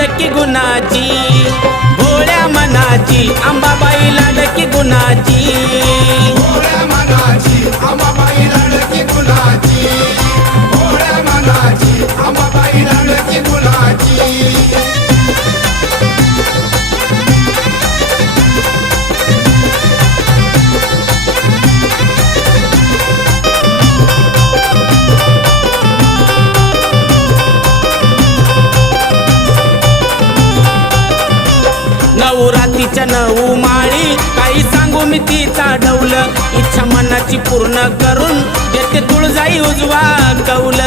लाडकी गुणाची, भोळ्या मनाची अंबाबाई लाडकी गुणाची, भोळ्या मनाची अंबाबाई लाडकी गुणाची, भोळ्या मनाची अंबाबाई लाडकी गुणाची. नवरात्रीच्या 9 माळी काही सांगू मी तिचा ढवल, इच्छा मनाची पूर्ण करून देते तुळजाई उजवा कौल.